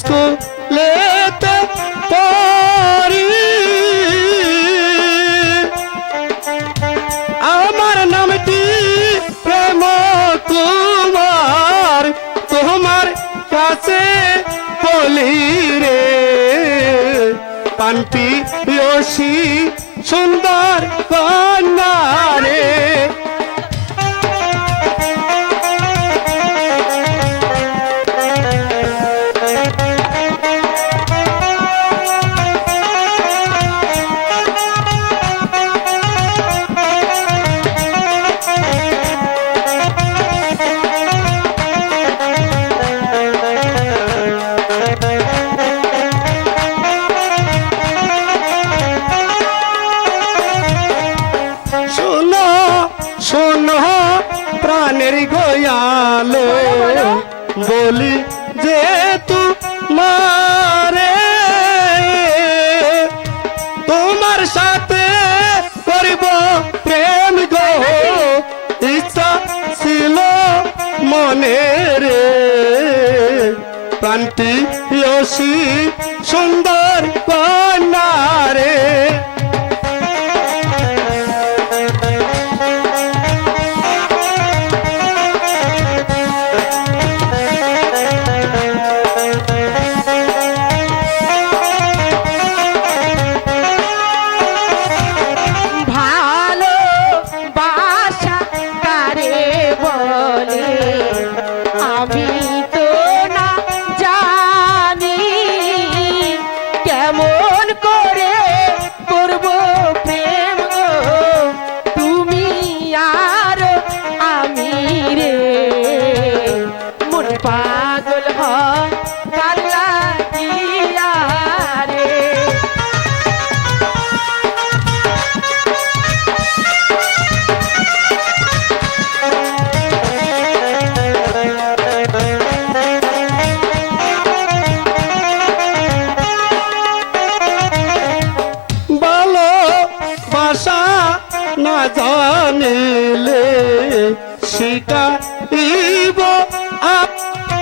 স্কুলেতে পড়ি। আমার নামটি প্রেম কুমার তোমার কাছে বলি রে। পান্তি সুন্দর প্রাণের গয়ালো বলি যে তু মারে তোমার। সাথে করব প্রেম গো। ইচ্ছা ছিল মনে রে প্রান্তি অসি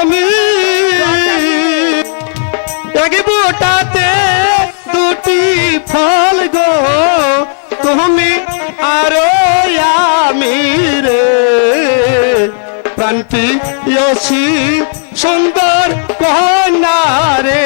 আমি এক বোটাতে দুটি ফল গো, তুমি আরও আমি রে প্রান্তি ইয়সি সুন্দর কহনা রে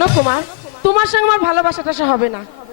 শোনো কুমার তোমার সঙ্গে আমার ভালোবাসাটা হবে না।